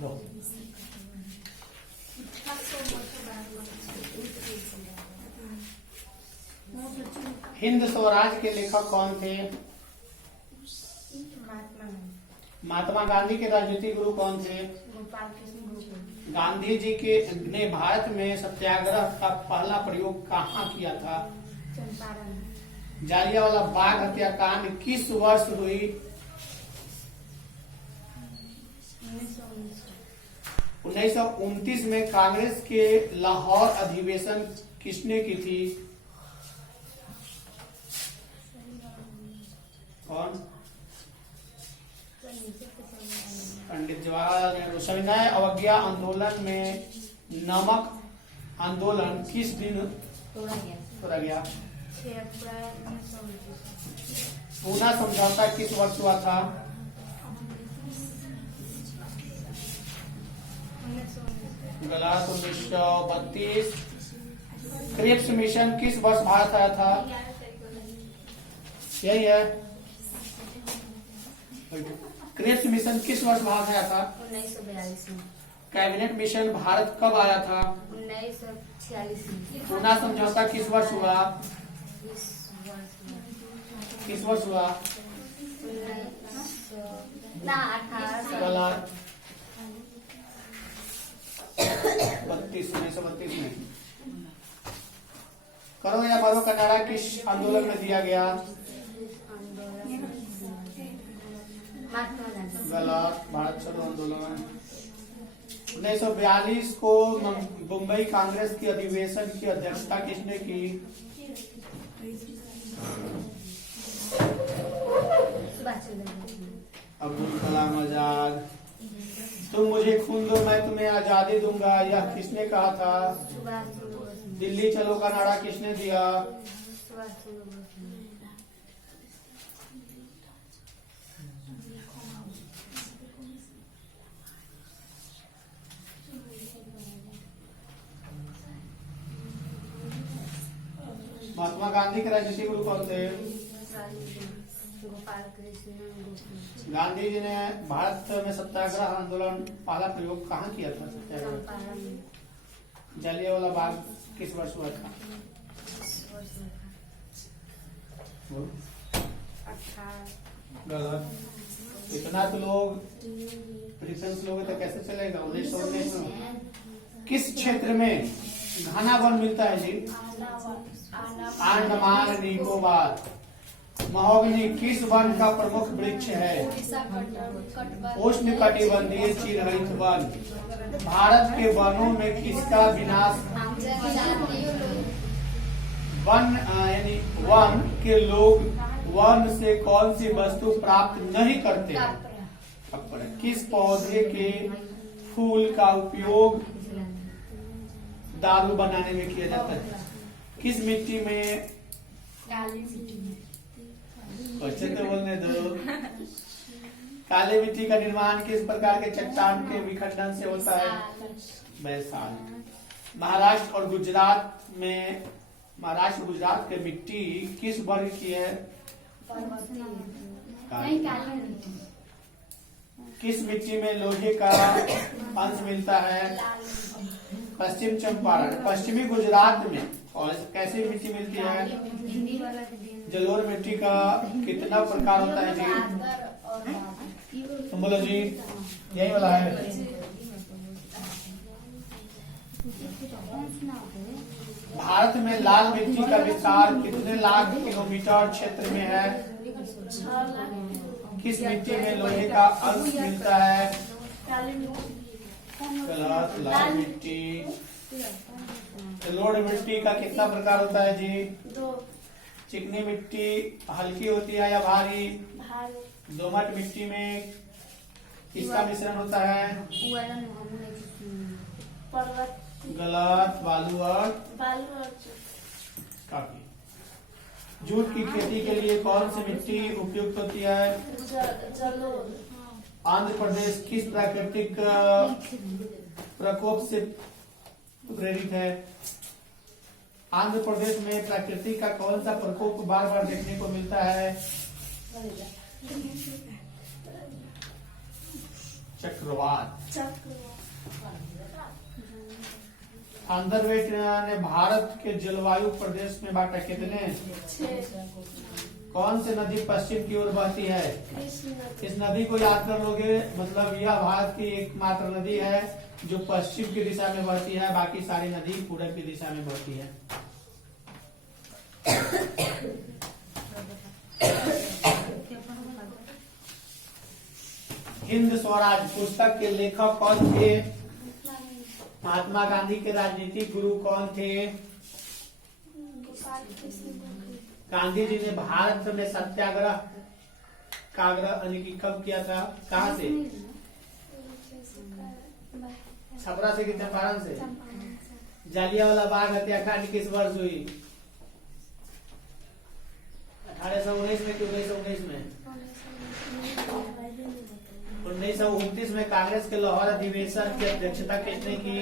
दो। हिंद स्वराज के लेखक कौन थे? महात्मा गांधी के राजनीतिक गुरु कौन थे? गांधी जी के ने भारत में सत्याग्रह का पहला प्रयोग कहाँ किया था? जालियांवाला बाग हत्याकांड किस वर्ष हुई? 1929 में। कांग्रेस के लाहौर अधिवेशन किसने की थी? कौन? पंडित जवाहरलाल नेहरू। सविनय अवज्ञा आंदोलन में नमक आंदोलन किस दिन तोड़ा गया? पूना समझौता किस वर्ष हुआ था? 1932। क्रिप्स मिशन किस वर्ष भारत आया था? यही है। क्रिप्स मिशन किस वर्ष भारत आया था? 1942 में। कैबिनेट मिशन भारत कब आया था? 1946 में। पूना समझौता किस वर्ष हुआ? किस वर्ष हुआ? 1932 में। करो या मरो का नारा किस आंदोलन में दिया गया? गलत। भारत छोड़ो आंदोलन। 1942 को मुंबई कांग्रेस की अधिवेशन की अध्यक्षता किसने की? अब्दुल कलाम आजाद। तुम मुझे खून दो मैं तुम्हें आजादी दूंगा, यह किसने कहा था? दिल्ली चलो का नारा किसने दिया? महात्मा गांधी के राजनीतिक गुरु कौन थे? गांधी जी ने भारत में सत्याग्रह आंदोलन पहला प्रयोग कहाँ किया था? सत्याग्रह। जालियांवाला बाग किस वर्ष हुआ था? गलत। इतना तो लोग प्रेफरेंस लोगे तो कैसे चलेगा? 1919 में। किस क्षेत्र में घना वन मिलता है जी? अंडमान निकोबार। महोगनी किस वन का प्रमुख वृक्ष है? उष्ण कटिबंधीय चिरहरित वन। भारत के वनों में किसका विनाश? वन यानी वन के लोग वन से कौन सी वस्तु प्राप्त नहीं करते? किस पौधे के फूल का उपयोग दारू बनाने में किया जाता है? किस मिट्टी में? अच्छे तो बोलने दो। काली मिट्टी का निर्माण किस प्रकार के चट्टान के विखंडन से होता है? बैसाल्ट। महाराष्ट्र और गुजरात के मिट्टी किस वर्ग की है? किस मिट्टी में लोहे का अंश मिलता है? पश्चिम चंपारण। पश्चिमी गुजरात में और कैसी मिट्टी मिलती है? जलोढ़ मिट्टी का कितना प्रकार होता है जी? तुम बोलो जी। यही वाला है। भारत में लाल मिट्टी का विस्तार कितने लाख किलोमीटर क्षेत्र में है? किस मिट्टी में लोहे का अंश मिलता है? गलत। लाल मिट्टी। जलोढ़ मिट्टी का कितना प्रकार होता है जी? चिकनी मिट्टी हल्की होती है या भारी? दोमट मिट्टी में किसका मिश्रण होता है? गलत। बालू और काफी। जूट की खेती के लिए कौन सी मिट्टी उपयुक्त होती है? आंध्र प्रदेश किस प्राकृतिक प्रकोप से प्रेरित है? आंध्र प्रदेश में प्रकृति का कौन सा प्रकोप बार बार देखने को मिलता है? चक्रवात। अंडरवेट ने भारत के जलवायु प्रदेश में बांटा कितने? कौन सी नदी पश्चिम की ओर बहती है? इस नदी को याद कर लोगे, मतलब यह भारत की एकमात्र नदी है जो पश्चिम की दिशा में बहती है, बाकी सारी नदी पूरब की दिशा में बहती है। हिंद स्वराज पुस्तक के लेखक कौन थे? महात्मा गांधी के राजनीतिक गुरु कौन थे? गांधी जी ने भारत में सत्याग्रह का आग्रह कब किया था? कहाँ से? छपरा से कि चंपारण से? जालियांवाला बाग हत्याकांड किस वर्ष हुई? 1819 में कि 1919 में? 1929 में कांग्रेस के लाहौर अधिवेशन की अध्यक्षता किसने की?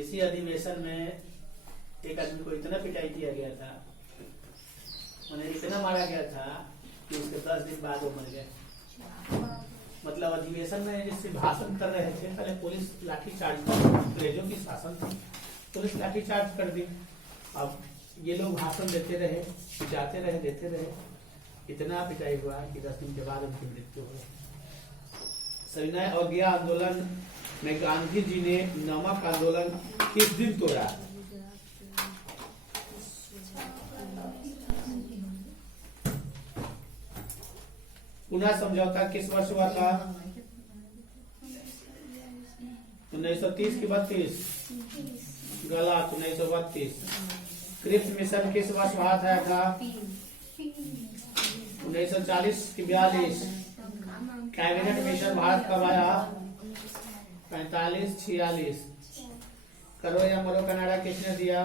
इसी अधिवेशन में एक आदमी को इतना पिटाई किया गया था, उन्हें इतना मारा गया था कि उसके 10 दिन बाद वो मर गए। मतलब अधिवेशन में जिससे भाषण कर रहे थे, पहले पुलिस लाठीचार्ज, अंग्रेजों की शासन थी, पुलिस लाठीचार्ज कर दी। अब ये लोग भाषण देते रहे, जाते रहे, देते रहे, इतना पिटाई हुआ कि 10 दिन के बाद उनकी मृत्यु हो गई। सविनय अवज्ञा आंदोलन में गांधी जी ने नमक आंदोलन किस दिन तोड़ा? पुनः समझौता किस वर्ष हुआ था? 1930 की 32? गलत, 1932। क्रिप्स मिशन किस वर्ष हुआ था? 1940 की 42। कैबिनेट मिशन भारत कब आया? 45-46। करो या मरो का नारा किसने दिया?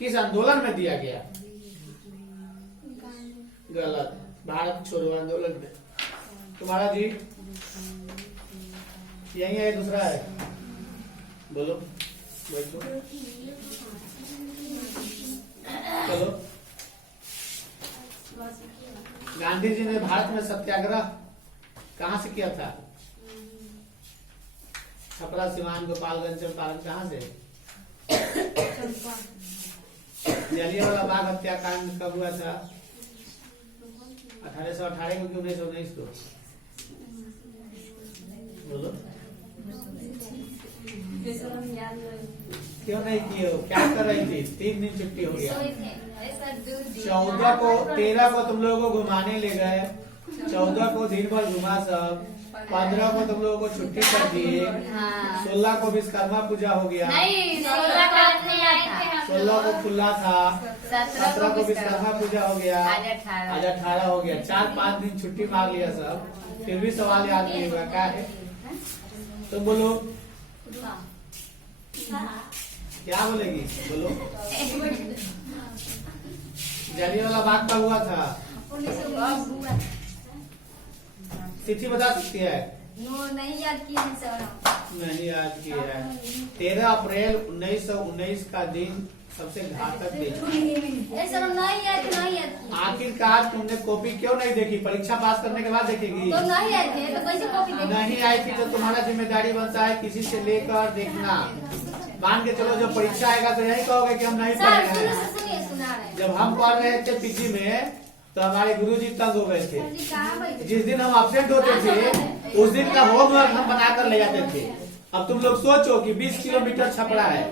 किस आंदोलन में दिया गया? गलत, भारत छोड़ो आंदोलन में। तुम्हारा जी यही है, दूसरा है? बोलो बोलो चलो। गांधी जी ने भारत में सत्याग्रह कहाँ से किया था? छपरा, सिवान, गोपालगंज, चंपारण, कहाँ से? जालियांवाला बाग हत्याकांड कब हुआ था? 1818 को कि 1919 को? बोलो। क्यों नहीं किए हो? क्या कर रही थी? 3 दिन छुट्टी हो गया। 14 को 13 को तुम लोगों को घुमाने ले गए, 14 को दिन भर घुमा सब, 15 को तुम लोगों को छुट्टी कर दिए, 16 को विश्वकर्मा पूजा हो गया, 16 को खुला था, 17 को विश्वकर्मा पूजा हो गया, आज 18 हो गया। 4-5 दिन छुट्टी मार लिया सब, फिर भी सवाल याद नहीं हुआ। क्या है? तुम बोलो, क्या बोलेगी? बोलो। जालियांवाला बाग कब हुआ था? तिथि बता सकती है? नहीं याद की है सर। नहीं याद की है। 13 अप्रैल 1919 का दिन सबसे घातक दिन। आखिरकार तुमने कॉपी क्यों नहीं देखी? परीक्षा पास करने के बाद देखेगी? तो नहीं आए थे तो कैसे कॉपी देखेंगे? नहीं आई थी तो तुम्हारा जिम्मेदारी बनता है किसी से लेकर देखना। मान के चलो जब परीक्षा आएगा तो यही कहोगे कि हम नहीं पढ़ रहे हैं। जब हम पढ़ रहे थे पीजी में तो हमारे गुरुजी तंग हो गए थे। जिस दिन हम एब्सेंट होते थे उस दिन का होमवर्क हम बनाकर ले जाते थे। अब तुम लोग सोचो कि 20 किलोमीटर छपरा है,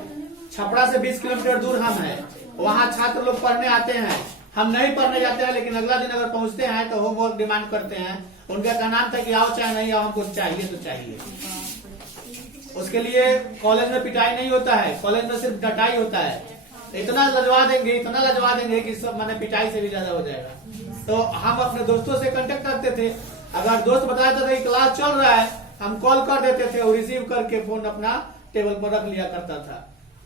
छपरा से 20 किलोमीटर दूर हम हैं, वहाँ छात्र लोग पढ़ने आते हैं, हम नहीं पढ़ने जाते हैं, लेकिन अगला दिन अगर पहुँचते हैं तो होमवर्क डिमांड करते हैं। उनका कहना था कि आओ चाहे नहीं आओ, हमको चाहिए तो चाहिए। उसके लिए कॉलेज में पिटाई नहीं होता है, कॉलेज में सिर्फ डटाई होता है। इतना लजवा देंगे कि सब माने पिटाई से भी ज्यादा हो जाएगा। तो हम अपने दोस्तों से कांटेक्ट करते थे, अगर दोस्त बताया था कि क्लास चल रहा है, हम कॉल कर देते थे और रिसीव करके फोन अपना टेबल पर रख लिया करता था।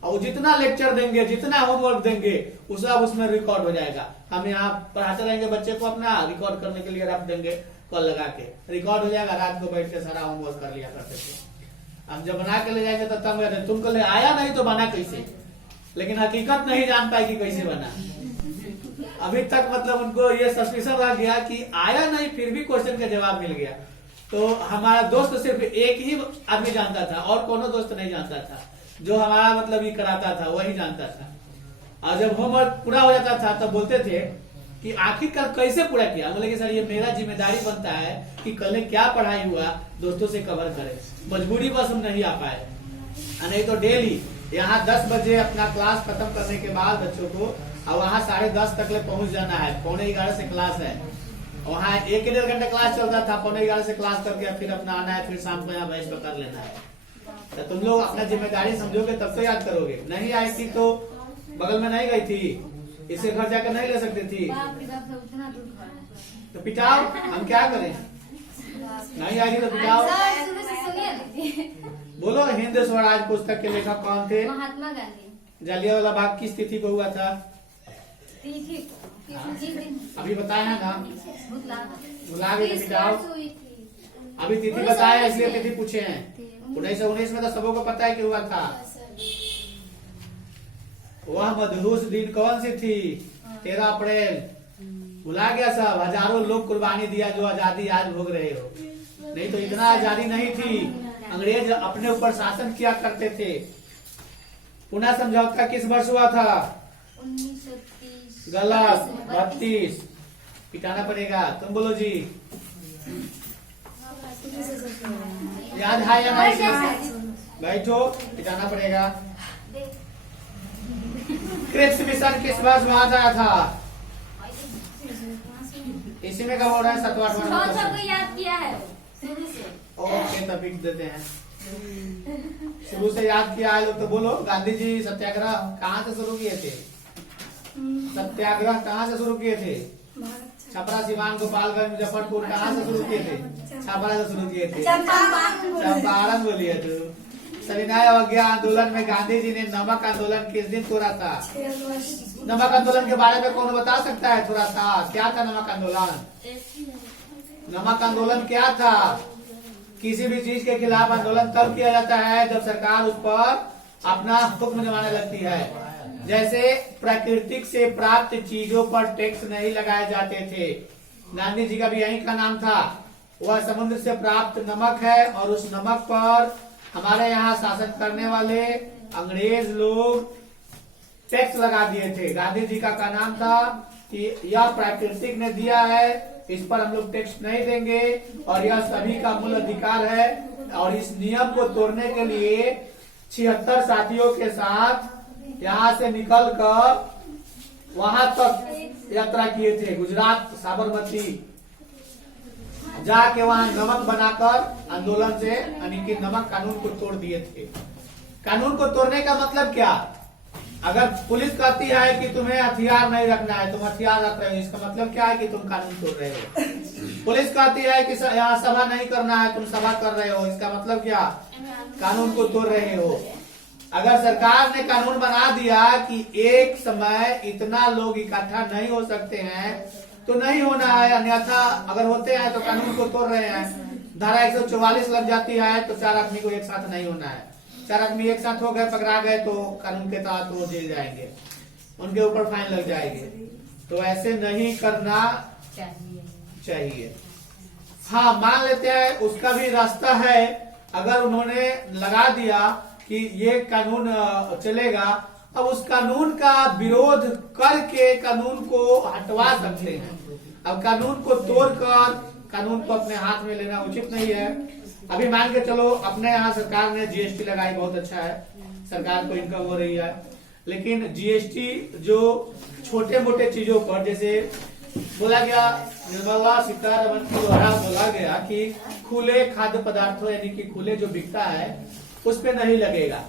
और जितना लेक्चर देंगे, जितना होमवर्क देंगे, वो सब उसमें रिकॉर्ड हो जाएगा। हम यहाँ पढ़ाते रहेंगे, बच्चे को अपना रिकॉर्ड करने के लिए रख देंगे, कॉल लगा के रिकॉर्ड हो जाएगा। रात को बैठ के सारा होमवर्क कर लिया करते थे। हम जब बना के ले जाएंगे तो तब कहते तुमको ले आया नहीं तो बना कैसे, लेकिन हकीकत नहीं जान पाएगी कैसे बना। अभी तक मतलब उनको ये सस्पिशन रह गया कि आया नहीं, फिर भी क्वेश्चन का जवाब मिल गया। तो हमारा दोस्त सिर्फ एक ही आदमी जानता था और कोनो दोस्त नहीं जानता था, जो हमारा मतलब ये कराता था वही जानता था। और जब होमवर्क पूरा हो जाता था तब बोलते थे कि आखिरकार कैसे पूरा किया। बोले कि सर ये मेरा जिम्मेदारी बनता है कि कल क्या पढ़ाई हुआ दोस्तों से कवर करें, मजबूरी बस हम नहीं आ पाए। नहीं तो डेली यहाँ 10 बजे अपना क्लास खत्म करने के बाद बच्चों को और वहाँ 10:30 तक ले पहुंच जाना है। 11:45 से क्लास है, वहाँ 1-1.5 घंटा क्लास चलता था। 11:45 से क्लास करके फिर अपना आना है, फिर शाम को यहाँ बैच कर लेना है। तो तुम लोग अपना जिम्मेदारी समझोगे तब तो याद करोगे। नहीं आई थी तो बगल में नहीं गई थी, इससे घर जाकर नहीं ले सकती थी तो पिटाओ, हम क्या करें। नहीं आई थी तो पिटाओ। बोलो हिंद स्वराज पुस्तक के लेखक कौन थे? महात्मा गांधी। जालियांवाला बाग किस तिथि को हुआ था? तिथि को जिस दिन अभी बताया है ना, भुला गए तो 30 पिटाओ। मार्च हुई थी। अभी तिथि बताया इसलिए तिथि पूछे हैं। 1919 में तो सबों को पता है कि हुआ था। वह मधुस दिन कौन सी थी? 13 अप्रैल। भुला गया सब? हजारों लोग कुर्बानी दिया जो आजादी आज भोग रहे हो। नहीं तो इतना आजादी नहीं थी। अंग्रेज अपने ऊपर शासन किया करते थे। पुनः समझौता किस वर्ष हुआ था? 1930। गलत, 32। पिटाना पड़ेगा। तुम बोलो जी, याद है या नहीं? बैठो, पिटाना पड़ेगा। क्रिप्स मिशन किस वर्ष वहां आया था? इसी में कब हो रहा है? 7वां को याद किया है शुरू से। ओके, तब लिख देते हैं। शुरू से याद किया है लोग तो बोलो। गांधी जी सत्याग्रह कहाँ से शुरू किए थे? सत्याग्रह कहाँ से शुरू किए थे? छपरा, सिवान, गोपालगंज, मुजफ्फरपुर कहाँ से शुरू किए थे? छपरा से शुरू किए थे। चंपारण बोलिए तो। सविनय अवज्ञा आंदोलन में गांधी जी ने नमक आंदोलन किस दिन तोड़ा था? नमक आंदोलन के बारे में कौन बता सकता है थोड़ा सा? क्या था नमक आंदोलन? नमक आंदोलन क्या था? किसी भी चीज के खिलाफ आंदोलन तब किया जाता है जब सरकार उस पर अपना हुक्म जमाने लगती है। जैसे प्राकृतिक से प्राप्त चीजों पर टैक्स नहीं लगाए जाते थे। गांधी जी का भी यही का नाम था। वह समुद्र से प्राप्त नमक है और उस नमक पर हमारे यहाँ शासन करने वाले अंग्रेज लोग टैक्स लगा दिए थे। गांधी जी का नाम था कि यह प्राकृतिक ने दिया है, इस पर हम लोग टैक्स नहीं देंगे और यह सभी का मूल अधिकार है। और इस नियम को तोड़ने के लिए 76 साथियों के साथ यहाँ से निकलकर वहां तक यात्रा किए थे, गुजरात, साबरमती, जाके वहां नमक बनाकर आंदोलन से यानी कि नमक कानून को तोड़ दिए थे। कानून को तोड़ने का मतलब क्या? अगर पुलिस कहती है कि तुम्हें हथियार नहीं रखना है, तुम हथियार रख रहे हो, इसका मतलब क्या है कि तुम कानून तोड़ रहे हो। पुलिस कहती है कि यहाँ सभा नहीं करना है, तुम सभा कर रहे हो, इसका मतलब क्या? कानून को तोड़ रहे हो। अगर सरकार ने कानून बना दिया कि एक समय इतना लोग इकट्ठा नहीं हो सकते हैं तो नहीं होना है, अन्यथा अगर होते हैं तो कानून को तोड़ रहे हैं। धारा 144 लग जाती है तो 4 आदमी को एक साथ नहीं होना है। 4 आदमी एक साथ हो गए, पकड़ा गए तो कानून के तहत वो जेल जाएंगे, उनके ऊपर फाइन लग जाएगी। तो ऐसे नहीं करना चाहिए। हाँ, मान लेते हैं उसका भी रास्ता है। अगर उन्होंने लगा दिया कि ये कानून चलेगा, अब उस कानून का विरोध करके कानून को हटवा सकते हैं। अब कानून को तोड़कर कानून को अपने हाथ में लेना उचित नहीं है। अभी मान के चलो अपने यहाँ सरकार ने जीएसटी लगाई, बहुत अच्छा है, सरकार को इनकम हो रही है। लेकिन जीएसटी जो छोटे मोटे चीजों पर, जैसे बोला गया निर्मला सीतारमण के द्वारा बोला गया कि खुले खाद्य पदार्थों यानी कि खुले जो बिकता है उस पे नहीं लगेगा,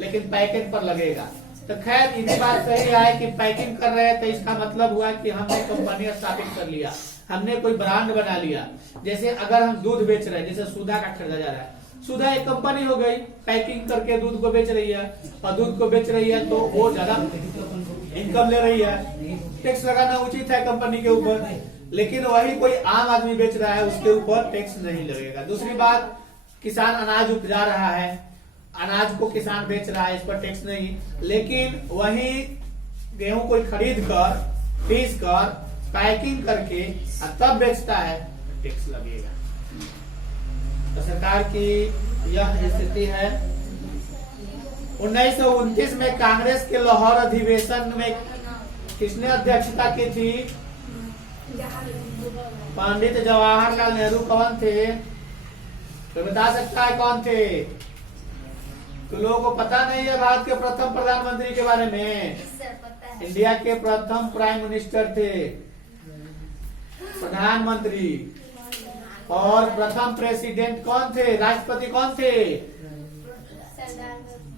लेकिन पैकेट पर लगेगा। तो खैर इतनी बात सही है कि पैकिंग कर रहे हैं तो इसका मतलब हुआ कि हमने कंपनी स्थापित कर लिया, हमने कोई ब्रांड बना लिया। जैसे अगर हम दूध बेच रहे हैं, जैसे सुधा का खरीदा जा रहा है, सुधा एक कंपनी हो गई, पैकिंग करके दूध को बेच रही है और दूध को बेच रही है तो वो ज्यादा इनकम ले रही है। टैक्स लगाना उचित है कंपनी के ऊपर, लेकिन वही कोई आम आदमी बेच रहा है उसके ऊपर टैक्स नहीं लगेगा। दूसरी बात, किसान अनाज उपजा रहा है, अनाज को किसान बेच रहा है, इस पर टैक्स नहीं। लेकिन वही गेहूं कोई खरीद कर पीस कर पैकिंग करके और तब बेचता है, टैक्स लगेगा। तो सरकार की यह स्थिति है। 1929 में कांग्रेस के लाहौर अधिवेशन में किसने अध्यक्षता की थी? पंडित जवाहरलाल नेहरू। कौन थे? तो बता सकता है कौन थे? तो लोगों को पता नहीं है भारत के प्रथम प्रधानमंत्री के बारे में। सर पता है। इंडिया के प्रथम प्राइम मिनिस्टर थे, प्रधानमंत्री। और प्रथम प्रेसिडेंट कौन थे? राष्ट्रपति कौन थे?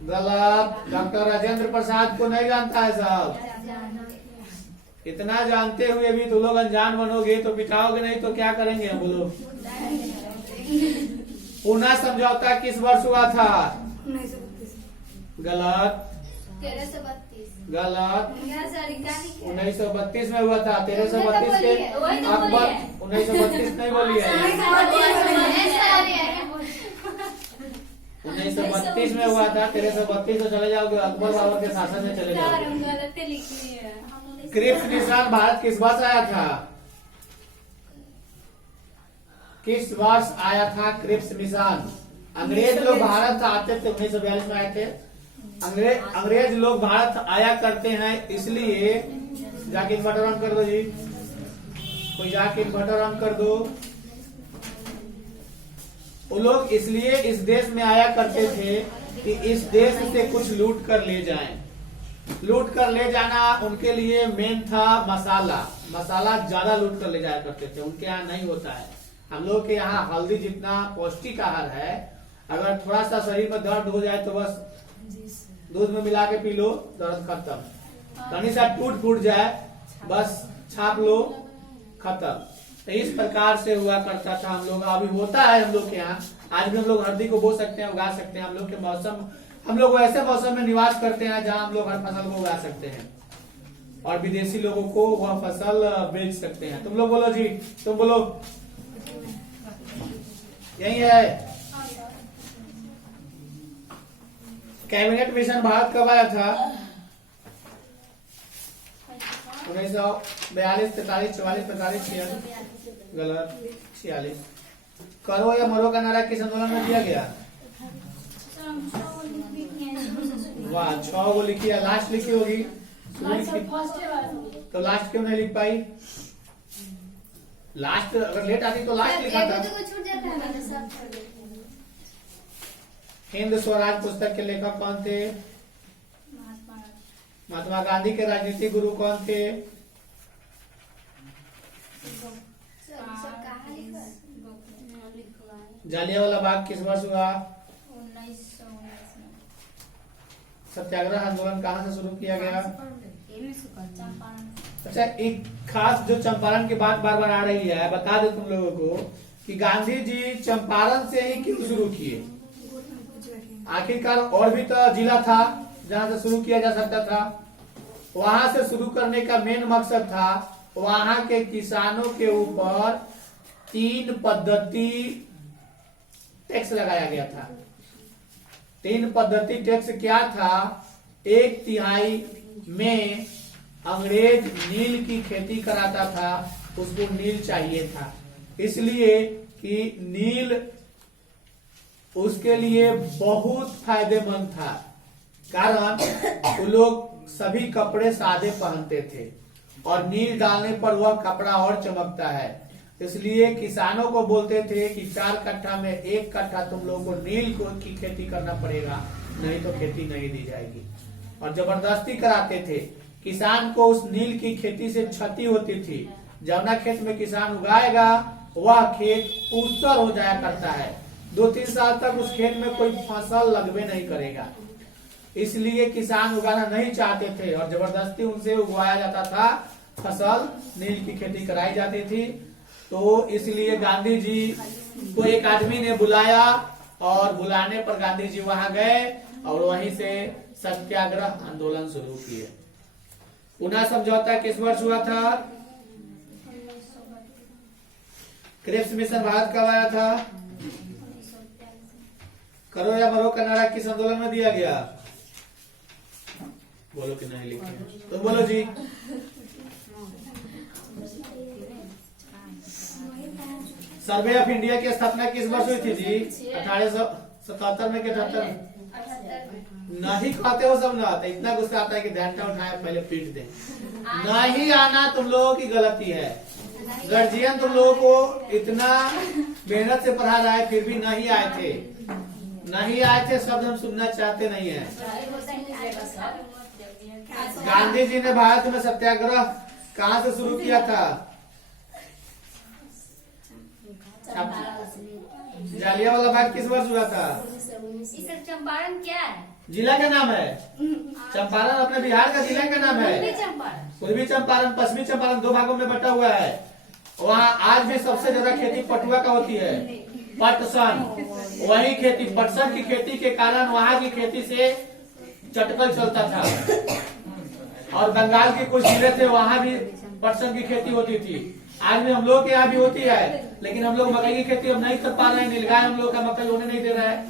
गलत। डॉक्टर राजेंद्र प्रसाद को नहीं जानता है सब। इतना जानते हुए भी तो लोग अनजान बनोगे तो बिठाओगे नहीं तो क्या करेंगे हम बोलो। पूना समझौता किस वर्ष हुआ था? 1932। गलत। 1332। गलत। 1932 में हुआ था। वही 1332 तो के बोली है। अकबर 1932 नहीं बोली है, 1932 में हुआ था। 1332 तो चले जाओगे अकबर बाबर के शासन में चले जाओगे। क्रिप्स निशान भारत किस वर्ष आया था? किस वर्ष आया था क्रिप्स निशान? अंग्रेज लोग भारत आते थे, 1942 में आए थे। अंग्रेज लोग भारत आया करते हैं, इसलिए जाके इन्वर्टर ऑन कर दो जी, कोई जाके इन्वर्टर ऑन कर दो। वो लोग इसलिए इस देश में आया करते थे कि इस देश से कुछ लूट कर ले जाएं। लूट कर ले जाना उनके लिए मेन था। मसाला ज्यादा लूट कर ले जाया करते थे, उनके यहाँ नहीं होता है। हम लोग के यहाँ हल्दी जितना पौष्टिक आहार है, अगर थोड़ा सा शरीर में दर्द हो जाए तो बस दूध में मिला के पी लो, दर्द खत्म। कहीं सा टूट फूट जाए बस छाप लो, खत्म। तो इस प्रकार से हुआ करता था हम लोग। अभी होता है हम लोग के यहाँ, आज भी हम लोग हल्दी को बो सकते हैं, उगा सकते हैं। हम लोग के मौसम, हम लोग ऐसे मौसम में निवास करते हैं जहाँ हम लोग हर फसल को उगा सकते हैं और विदेशी लोगों को वह फसल बेच सकते हैं। तुम लोग बोलो जी, तुम बोलो। यही है। कैबिनेट मिशन भारत कब आया था? 1942, 43, 44, 45, 46। गलत। 46। करो या मरो का नारा किस आंदोलन में दिया गया? वाह, 6 को लिखी है। लास्ट लिखी होगी तो लास्ट क्यों नहीं लिख पाई? लास्ट अगर लेट आती तो लास्ट लिखा था। छूट जाता है मैंने सब छोड़ दिया। हिंद स्वराज पुस्तक के लेखक कौन थे? महात्मा गांधी के राजनीतिक गुरु कौन थे? जालियांवाला बाग किस वर्ष हुआ? 1919 में। सत्याग्रह आंदोलन कहाँ से शुरू किया गया? चंपारण। अच्छा, एक खास जो चंपारण की बात बार बार आ रही है, बता दे तुम लोगों को कि गांधी जी चंपारण से ही क्यों शुरू किए? आखिरकार और भी तो जिला था जहां से शुरू किया जा सकता था। वहां से शुरू करने का मेन मकसद था वहां के किसानों के ऊपर 3 पद्धति टैक्स लगाया गया था। 3 पद्धति टैक्स क्या था? 1/3 में अंग्रेज नील की खेती कराता था, उसको नील चाहिए था, इसलिए कि नील उसके लिए बहुत फायदेमंद था। कारण वो लोग सभी कपड़े सादे पहनते थे और नील डालने पर वह कपड़ा और चमकता है, इसलिए किसानों को बोलते थे कि 4 कट्ठा में 1 कट्ठा तुम लोगों को नील की खेती करना पड़ेगा, नहीं तो खेती नहीं दी जाएगी। और जबरदस्ती कराते थे। किसान को उस नील की खेती से क्षति होती थी। जवना खेत में किसान उगाएगा वह खेत ऊसर हो जाया करता है, 2-3 साल तक उस खेत में कोई फसल लगवे नहीं करेगा, इसलिए किसान उगाना नहीं चाहते थे और जबरदस्ती उनसे उगवाया जाता था फसल, नील की खेती कराई जाती थी। तो इसलिए गांधी जी को एक आदमी ने बुलाया और बुलाने पर गांधी जी वहां गए और वहीं से सत्याग्रह आंदोलन शुरू किए। पूना समझौता किस वर्ष हुआ था? क्रिप्स मिशन भारत कब आया था? करो या मरो का नारा किस आंदोलन में दिया गया? बोलो कि नहीं लिखे तो बोलो जी। सर्वे ऑफ इंडिया की स्थापना किस वर्ष हुई थी जी? 1877 में के 78 में? 78 नहीं खाते हो सब ना, तो इतना गुस्सा आता है कि ध्यान उठाए पहले पीट दे। नहीं आना तुम लोगों की गलती है। गार्जियन तुम लोगों को इतना मेहनत से पढ़ा रहा है, फिर भी नहीं आए थे। नहीं आए थे शब्द हम सुनना चाहते नहीं है। गांधी जी ने भारत में सत्याग्रह कहाँ से शुरू किया था? जालियांवाला बाग किस वर्ष हुआ था? इसे चंपारण क्या है? जिला का नाम है चंपारण, अपने बिहार का जिला का नाम पूर्वी है। चंपारण। पूर्वी चंपारण, पश्चिमी चंपारण, दो भागों में बटा हुआ है। वहाँ आज भी सबसे ज्यादा खेती पटुआ का होती है, पटसन। वही खेती, पटसन की खेती के कारण वहाँ की खेती से चटकल चलता था। और बंगाल के कुछ जिले थे, वहाँ भी पटसन की खेती होती थी। आज भी हम लोग के यहाँ भी होती है, लेकिन हम लोग मकई की खेती अब नहीं कर पा रहे हैं। नीलगाय हम लोग का मकई होने नहीं दे रहा है,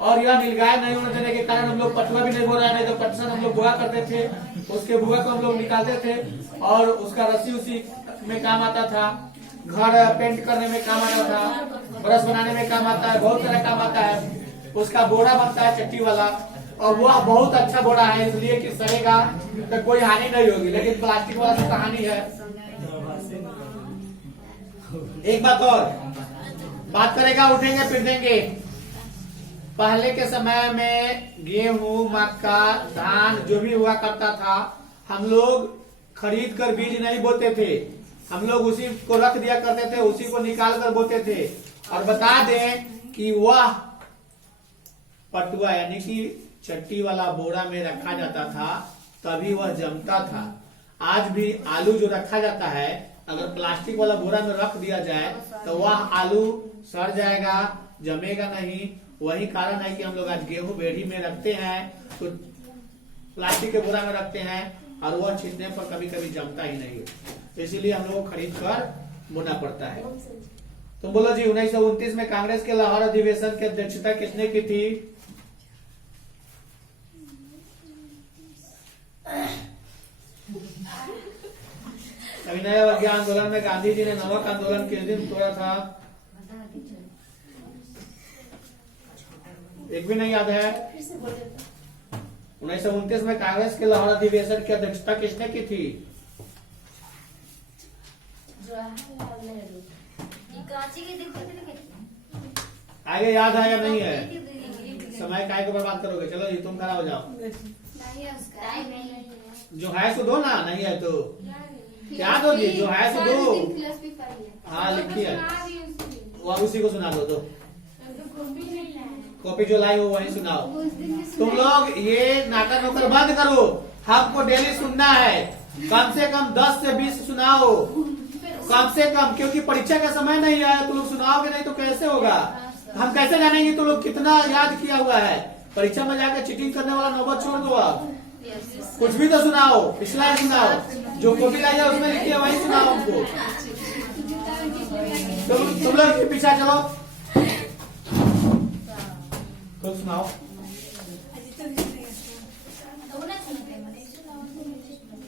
और यह नीलगाय नहीं होने देने के कारण हम लोग पटुआ भी नहीं बो रहा है। नहीं तो पटसन हम लोग बुआ करते थे, उसके बुआ को हम लोग निकालते थे और उसका रस्सी उसी में काम आता था, घर पेंट करने में काम आता था, ब्रश बनाने में काम आता है, बहुत सारा काम आता है। उसका बोरा बनता है चट्टी वाला, और वह बहुत अच्छा बोरा है, इसलिए कि सड़ेगा तो कोई हानि नहीं होगी। लेकिन प्लास्टिक वाला से हानि है। एक बात और बात करेगा, उठेंगे फिर देंगे। पहले के समय में गेहूं, मक्का, धान जो भी हुआ करता था, हम लोग खरीद कर बीज नहीं बोते थे। हम लोग उसी को रख दिया करते थे, उसी को निकाल कर बोते थे। और बता दें कि वह पटुआ यानी कि चट्टी वाला बोरा में रखा जाता था, तभी वह जमता था। आज भी आलू जो रखा जाता है, अगर प्लास्टिक वाला बोरा में रख दिया जाए तो वह आलू सड़ जाएगा, जमेगा नहीं। वही कारण है कि हम लोग आज गेहूं बेड़ी में रखते हैं तो प्लास्टिक के बोरा में रखते हैं, और वह छींटने पर कभी कभी जमता ही नहीं है। इसीलिए हम लोग खरीद कर बोना पड़ता है। तुम बोलो जी, 1929 में कांग्रेस के लाहौर अधिवेशन की अध्यक्षता किसने की थी? अभिनय अवज्ञा आंदोलन में गांधी जी ने नमक आंदोलन किस दिन तोड़ा था? एक भी नहीं याद है। 1929 में कांग्रेस के लाहौर अधिवेशन की अध्यक्षता किसने की थी? आगे याद है या नहीं है? समय काय को बर्बाद करोगे? चलो जी तुम खड़ा हो जाओ। जो है सो दो ना, नहीं है तो क्या दो जी? जो है सो दो। हाँ लिखिए, वह उसी को सुना दो। कॉपी जो लाई हो वही सुनाओ। तुम लोग ये नाटक नोकर बंद करो, हमको डेली सुनना है। कम से कम 10 से 20 सुनाओ, कम से कम, क्योंकि परीक्षा का समय नहीं है। तुम लोग सुनाओगे नहीं तो कैसे होगा? हम कैसे जानेंगे तुम लोग कितना याद किया हुआ है? परीक्षा में जाकर चीटिंग करने वाला नौबत छोड़ दो। आप कुछ भी तो सुनाओ, पिछला ही सुनाओ, जो कॉपी लाई है उसमें लिखिए वही सुनाओ हमको। तुम लोग पीछा चलो, खुद सुनाओ।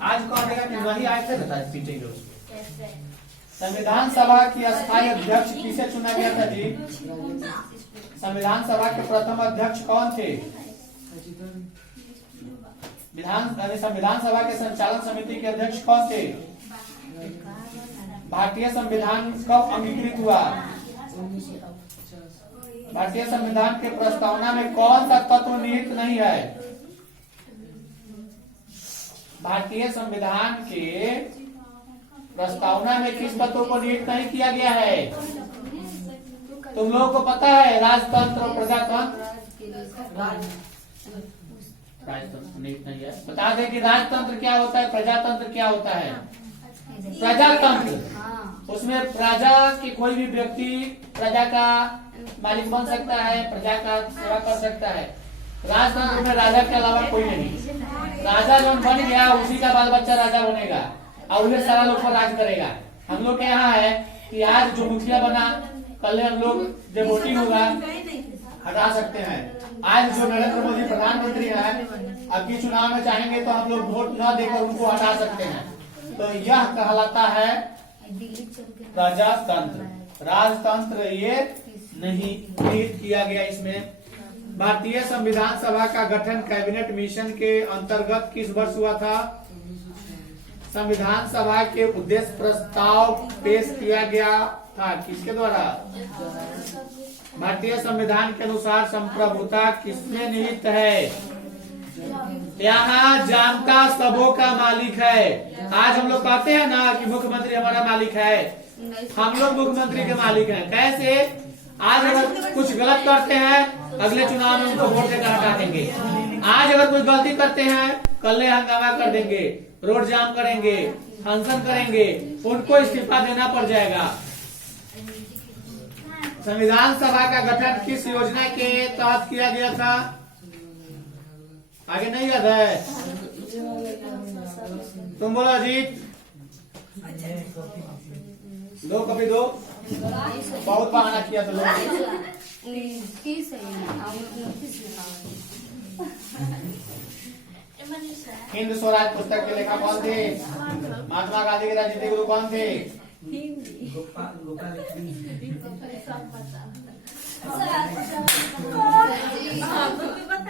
आज कौन देगा कि वही आए थे, बता पीछे जो संविधान सभा की अस्थायी अध्यक्ष किसे चुना गया था जी? संविधान सभा के प्रथम अध्यक्ष कौन थे? संविधान सभा के संचालन समिति के अध्यक्ष कौन थे? भारतीय संविधान कब अंगीकृत हुआ? भारतीय संविधान के प्रस्तावना में कौन सा तत्व निहित नहीं है? भारतीय संविधान के प्रस्तावना में किस तत्व को निहित नहीं किया गया है? तुम लोगों को पता है राजतंत्र और प्रजातंत्र? राजतंत्र निहित नहीं है। बता दें कि राजतंत्र क्या होता है, प्रजातंत्र क्या होता है? प्रजातंत्र, उसमें प्रजा की कोई भी व्यक्ति प्रजा का मालिक बन सकता है, प्रजा का सेवा कर सकता है। राजतंत्र में राजा के अलावा कोई नहीं। राजा जो बन गया उसी का बाल बच्चा राजा बनेगा और उन्हें सारा लोग पर राज करेगा। हम लोग के यहाँ है कि आज जो मुखिया बना, कल हम लोग जब वोटिंग होगा हटा सकते हैं। आज जो नरेंद्र मोदी प्रधानमंत्री है, अब की चुनाव में चाहेंगे तो हम लोग वोट न देकर उनको हटा सकते हैं। तो यह कहलाता है प्रजातंत्र। राजतंत्र ये नहीं निहित किया गया इसमें। भारतीय संविधान सभा का गठन कैबिनेट मिशन के अंतर्गत किस वर्ष हुआ था? संविधान सभा के उद्देश्य प्रस्ताव पेश किया गया था किसके द्वारा? भारतीय संविधान के अनुसार संप्रभुता किसमें निहित है? यहाँ जनता सबों का मालिक है। आज हम लोग कहते हैं ना कि मुख्यमंत्री हमारा मालिक है, हम लोग मुख्यमंत्री के मालिक हैं। कैसे? आज अगर कुछ गलत करते हैं अगले चुनाव में उनको वोट देकर हटा देंगे। आज अगर कुछ गलती करते हैं कल हंगामा कर देंगे, रोड जाम करेंगे, अनशन करेंगे, उनको इस्तीफा देना पड़ जाएगा। संविधान सभा का गठन किस योजना के तहत किया गया था? आगे नहीं याद है? तुम बोलो अजीत। दो कभी दो, बहुत बहाना किया तो लोग। हिंद स्वराज पुस्तक के लेखक कौन थे? महात्मा गांधी के राजनीतिक गुरु कौन थे?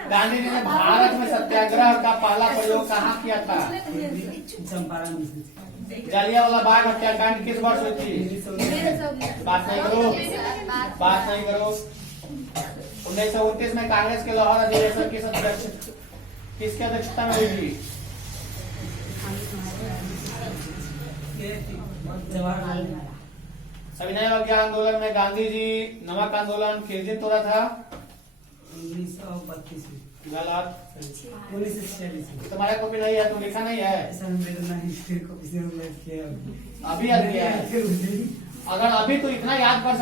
गांधी जी ने भारत में सत्याग्रह का पहला प्रयोग कहाँ किया था? जलियांवाला बाग हत्याकांड किस वर्ष हुई थी? बात नहीं करो, बात नहीं करो। 1929 में कांग्रेस के लाहौर अधिवेशन किसके अध्यक्षता में हुई थी? सविनय अवज्ञा आंदोलन में गांधी जी नमक आंदोलन किस दिन तोड़ा था? 1932 गलत। 1946 तुम्हारा कॉपी नहीं है, तुम लिखा नहीं है? अभी याद किया है। अगर अभी तो इतना याद कर